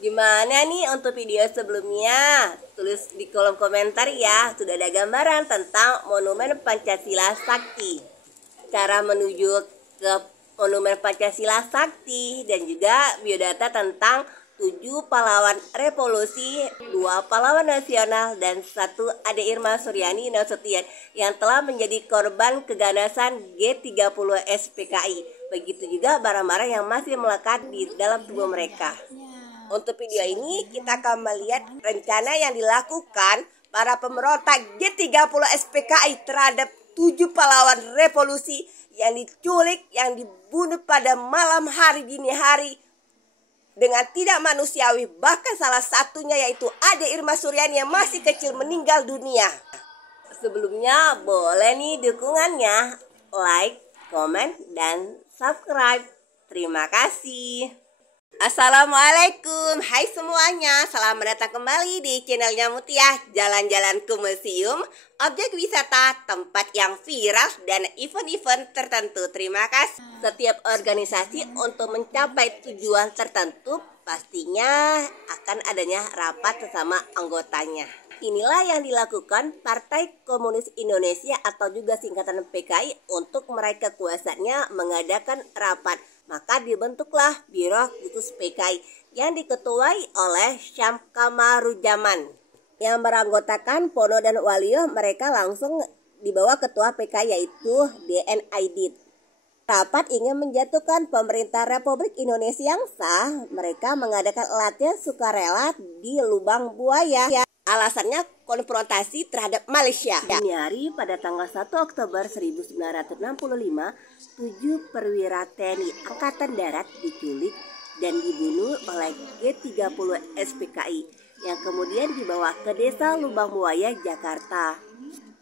Gimana nih untuk video sebelumnya? Tulis di kolom komentar ya. Sudah ada gambaran tentang Monumen Pancasila Sakti. Cara menuju ke Monumen Pancasila Sakti dan juga biodata tentang 7 pahlawan revolusi, 2 pahlawan nasional, dan 1 Ade Irma Suryani Nasution yang telah menjadi korban keganasan G30 SPKI. Begitu juga barang-barang yang masih melekat di dalam tubuh mereka. Untuk video ini kita akan melihat rencana yang dilakukan para pemberontak G30 SPKI terhadap 7 pahlawan revolusi yang diculik, yang dibunuh pada malam hari dini hari dengan tidak manusiawi. Bahkan salah satunya yaitu Ade Irma Suryani yang masih kecil meninggal dunia. Sebelumnya boleh nih dukungannya, like, komen, dan subscribe. Terima kasih. Assalamualaikum, hai semuanya, selamat datang kembali di channelnya Mutia. Jalan-jalan ke museum, objek wisata, tempat yang viral, dan event-event tertentu. Terima kasih. Setiap organisasi untuk mencapai tujuan tertentu pastinya akan adanya rapat bersama anggotanya. Inilah yang dilakukan Partai Komunis Indonesia atau juga singkatan PKI untuk meraih kekuasaannya mengadakan rapat. Maka dibentuklah Biro Khusus PKI yang diketuai oleh Syam Kamaruzaman yang beranggotakan Pono dan Waluyo. Mereka langsung di bawah ketua PKI yaitu DN Aidit. Rapat ingin menjatuhkan pemerintah Republik Indonesia yang sah. Mereka mengadakan latihan sukarela di Lubang Buaya. Alasannya konfrontasi terhadap Malaysia. Dini hari pada tanggal 1 Oktober 1965, 7 perwira TNI Angkatan Darat diculik dan dibunuh oleh G30 SPKI yang kemudian dibawa ke desa Lubang Buaya, Jakarta.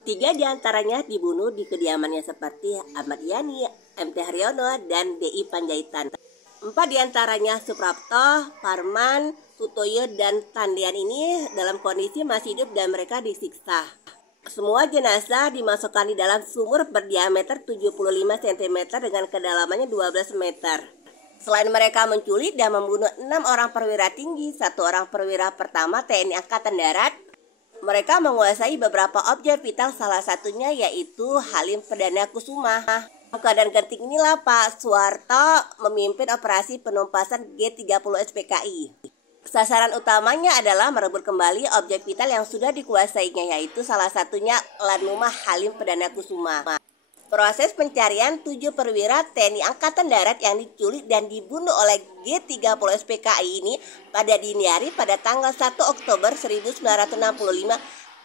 3 diantaranya dibunuh di kediamannya seperti Ahmad Yani, MT Haryono, dan DI Panjaitan. 4 diantaranya Suprapto, Parman, Sutoyo, dan Tandian ini dalam kondisi masih hidup dan mereka disiksa. Semua jenazah dimasukkan di dalam sumur berdiameter 75 cm dengan kedalamannya 12 meter. Selain mereka menculik dan membunuh 6 orang perwira tinggi, 1 orang perwira pertama TNI Angkatan Darat, mereka menguasai beberapa objek vital, salah satunya yaitu Halim Perdana Kusuma. Keadaan genting inilah Pak Soeharto memimpin operasi penumpasan G30 SPKI. Sasaran utamanya adalah merebut kembali objek vital yang sudah dikuasainya, yaitu salah satunya Lanmumah Halim Perdana Kusuma. Proses pencarian 7 perwira TNI Angkatan Darat yang diculik dan dibunuh oleh G30 SPKI ini pada dini hari pada tanggal 1 Oktober 1965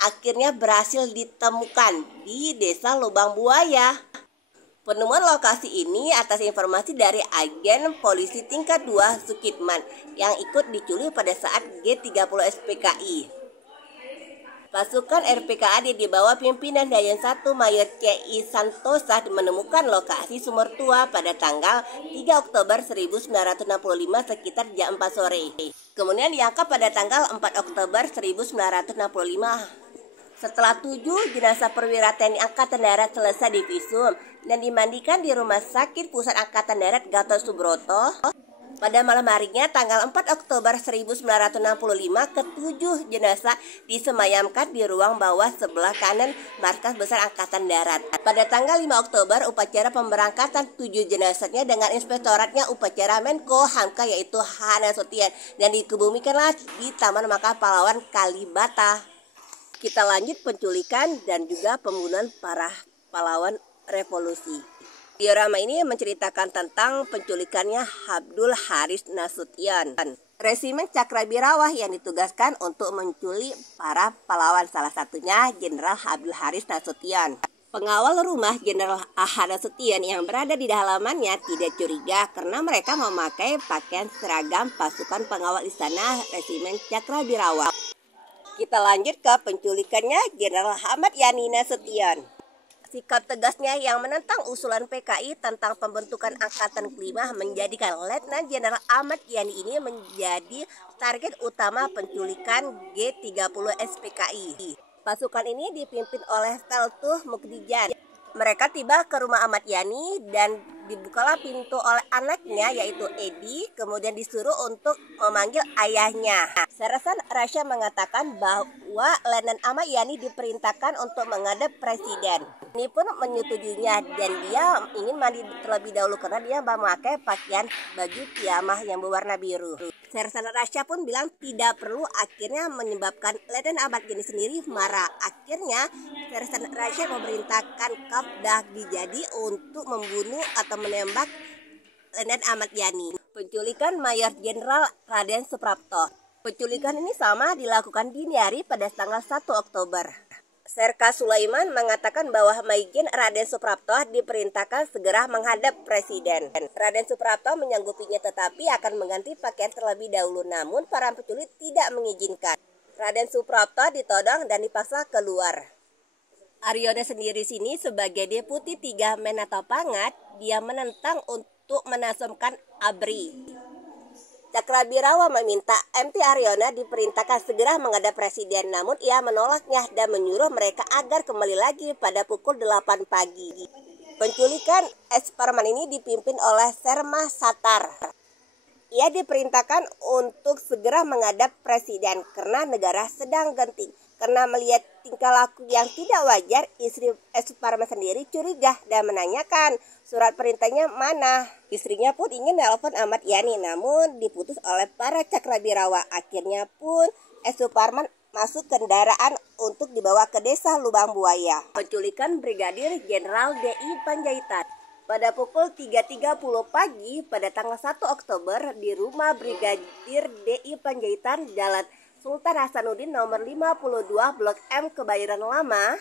akhirnya berhasil ditemukan di desa Lubang Buaya. Penemuan lokasi ini atas informasi dari agen polisi tingkat 2 Sukitman yang ikut diculik pada saat G30 SPKI. Pasukan RPKAD di bawah pimpinan Dayan 1 Mayor C.I. Santosa menemukan lokasi sumur tua pada tanggal 3 Oktober 1965 sekitar jam 4 sore. Kemudian diangkat pada tanggal 4 Oktober 1965. Setelah 7 jenazah perwira TNI Angkatan Darat selesai divisum dan dimandikan di Rumah Sakit Pusat Angkatan Darat Gatot Subroto, pada malam harinya tanggal 4 Oktober 1965 ke-7 jenazah disemayamkan di ruang bawah sebelah kanan Markas Besar Angkatan Darat. Pada tanggal 5 Oktober upacara pemberangkatan 7 jenazahnya dengan inspektoratnya upacara Menko Hamka yaitu H. Nasution dan dikebumikanlah di Taman Makam Pahlawan Kalibata. Kita lanjut penculikan dan juga pembunuhan para pahlawan revolusi. Diorama ini menceritakan tentang penculikannya Abdul Haris Nasution. Resimen Cakrabirawah yang ditugaskan untuk menculik para pahlawan, salah satunya Jenderal Abdul Haris Nasution. Pengawal rumah Jenderal A.H. Nasution yang berada di halamannya tidak curiga karena mereka memakai pakaian seragam pasukan pengawal istana Resimen Cakrabirawah. Kita lanjut ke penculikannya Jenderal Ahmad Yani Nasution. Sikap tegasnya yang menentang usulan PKI tentang pembentukan Angkatan Kelima menjadikan Letnan Jenderal Ahmad Yani ini menjadi target utama penculikan G30 SPKI. Pasukan ini dipimpin oleh Taltuh Mukdijan. Mereka tiba ke rumah Ahmad Yani dan dibukalah pintu oleh anaknya yaitu Edi, kemudian disuruh untuk memanggil ayahnya. Sersan Rasha mengatakan bahwa Lenan Ahmad Yani diperintahkan untuk menghadap presiden. Ini pun menyetujuinya dan dia ingin mandi terlebih dahulu karena dia memakai pakaian baju piyamah yang berwarna biru. Sersan Rasha pun bilang tidak perlu, akhirnya menyebabkan Lenan Ahmad Yani sendiri marah. Akhirnya Sersan Rasha memerintahkan Kapdah Dijadi untuk membunuh atau menembak Lenan Ahmad Yani. Penculikan Mayor Jenderal Raden Suprapto. Penculikan ini sama dilakukan dini hari pada tanggal 1 Oktober. Serka Sulaiman mengatakan bahwa Majen Raden Suprapto diperintahkan segera menghadap presiden. Raden Suprapto menyanggupinya tetapi akan mengganti pakaian terlebih dahulu, namun para penculik tidak mengizinkan. Raden Suprapto ditodong dan dipaksa keluar. Aryono sendiri sini sebagai Deputi 3 Menata Pangat, dia menentang untuk menasumkan ABRI. Cakrabirawa meminta MT Aryono diperintahkan segera menghadap presiden, namun ia menolaknya dan menyuruh mereka agar kembali lagi pada pukul 8 pagi. Penculikan S. Parman ini dipimpin oleh Serma Satar. Ia diperintahkan untuk segera menghadap presiden karena negara sedang genting. Karena melihat tingkah laku yang tidak wajar, istri Suparman sendiri curiga dan menanyakan surat perintahnya mana. Istrinya pun ingin telepon Ahmad Yani, namun diputus oleh para cakrabirawa. Akhirnya pun Suparman masuk kendaraan untuk dibawa ke desa Lubang Buaya. Penculikan Brigadir Jenderal DI Panjaitan. Pada pukul 3.30 pagi pada tanggal 1 Oktober di rumah Brigadir DI Panjaitan, Jalan Sultan Hasanuddin nomor 52 Blok M Kebayoran Lama,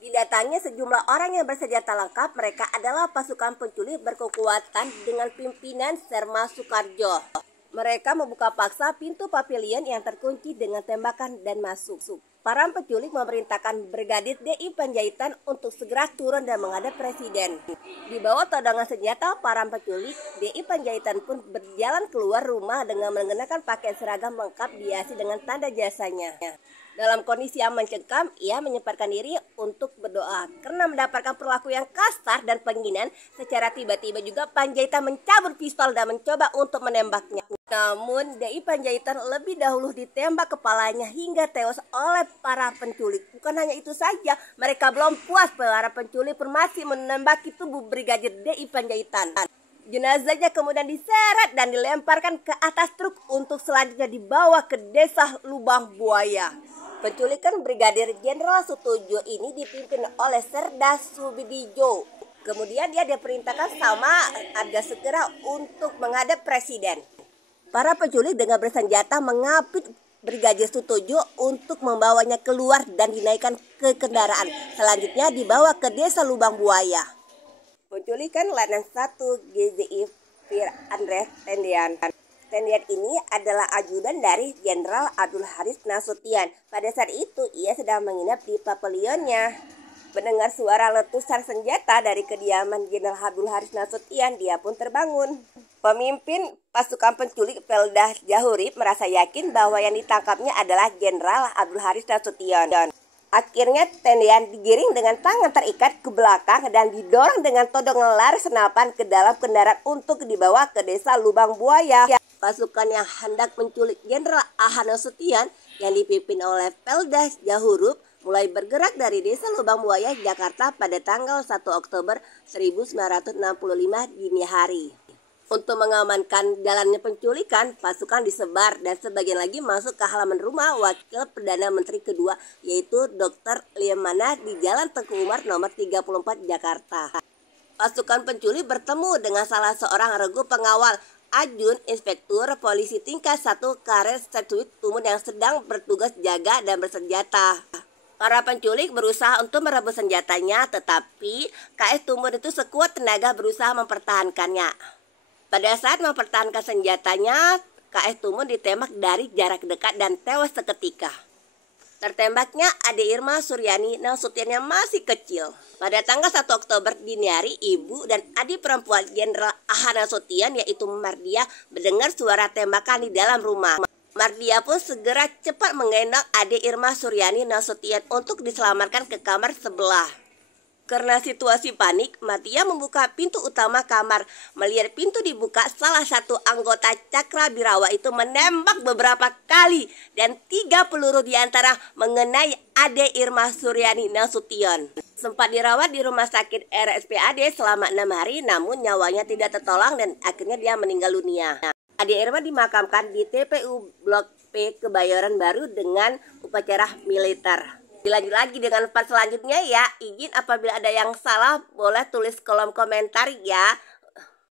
didatangi sejumlah orang yang bersenjata lengkap. Mereka adalah pasukan penculik berkekuatan dengan pimpinan Serma Sukarjo. Mereka membuka paksa pintu pavilion yang terkunci dengan tembakan dan masuk. Para penculik memerintahkan Brigadir DI Panjaitan untuk segera turun dan menghadap presiden. Di bawah todongan senjata, para penculik DI Panjaitan pun berjalan keluar rumah dengan mengenakan pakaian seragam lengkap dihiasi dengan tanda jasanya. Dalam kondisi yang mencekam, ia menyempatkan diri untuk berdoa. Karena mendapatkan perlakuan yang kasar dan penghinaan, secara tiba-tiba juga Panjaitan mencabut pistol dan mencoba untuk menembaknya. Namun, DI Panjaitan lebih dahulu ditembak kepalanya hingga tewas oleh para penculik. Bukan hanya itu saja, mereka belum puas, para penculik pun masih menembaki tubuh Brigadir DI Panjaitan. Jenazahnya kemudian diseret dan dilemparkan ke atas truk untuk selanjutnya dibawa ke desa Lubang Buaya. Penculikan Brigadir Jenderal Sutojo ini dipimpin oleh Serda Subidijo. Kemudian dia diperintahkan sama agar segera untuk menghadap presiden. Para penculik dengan bersenjata mengapit Brigadir Sutojo untuk membawanya keluar dan dinaikkan ke kendaraan. Selanjutnya dibawa ke desa Lubang Buaya. Penculikan Lanang 1 GZI Fir Andres Tendian. Tendian ini adalah ajudan dari Jenderal Abdul Haris Nasution. Pada saat itu ia sedang menginap di pavilionnya. Mendengar suara letusan senjata dari kediaman Jenderal Abdul Haris Nasution, dia pun terbangun. Pemimpin pasukan penculik Peldah Jahurip merasa yakin bahwa yang ditangkapnya adalah Jenderal Abdul Haris Nasution. Akhirnya Tendian digiring dengan tangan terikat ke belakang dan didorong dengan todong laras senapan ke dalam kendaraan untuk dibawa ke desa Lubang Buaya. Pasukan yang hendak menculik Jenderal Ahmad Nasution yang dipimpin oleh Peldah Jahurip mulai bergerak dari desa Lubang Buaya, Jakarta pada tanggal 1 Oktober 1965 dini hari. Untuk mengamankan jalannya penculikan, pasukan disebar dan sebagian lagi masuk ke halaman rumah Wakil Perdana Menteri kedua, yaitu Dr. Liamana di Jalan Tengku Umar nomor 34 Jakarta. Pasukan penculik bertemu dengan salah seorang regu pengawal, Ajun Inspektur Polisi tingkat 1 Karet Sertuit Tumun yang sedang bertugas jaga dan bersenjata. Para penculik berusaha untuk merebut senjatanya, tetapi KS Tumun itu sekuat tenaga berusaha mempertahankannya. Pada saat mempertahankan senjatanya, KS Tumun ditembak dari jarak dekat dan tewas seketika. Tertembaknya Ade Irma Suryani Nasution yang masih kecil. Pada tanggal 1 Oktober dini hari, ibu dan adik perempuan Jenderal Ahmad Nasution yaitu Mardia mendengar suara tembakan di dalam rumah. Mardia pun segera cepat menggendong Ade Irma Suryani Nasution untuk diselamatkan ke kamar sebelah. Karena situasi panik, Matia membuka pintu utama kamar. Melihat pintu dibuka, salah satu anggota Cakrabirawa itu menembak beberapa kali dan 3 peluru diantara mengenai Ade Irma Suryani Nasution. Sempat dirawat di rumah sakit RSPAD selama 6 hari, namun nyawanya tidak tertolong dan akhirnya dia meninggal dunia. Ade Irma dimakamkan di TPU Blok P Kebayoran Baru dengan upacara militer. Dilanjut lagi dengan part selanjutnya ya. Izin apabila ada yang salah boleh tulis kolom komentar ya.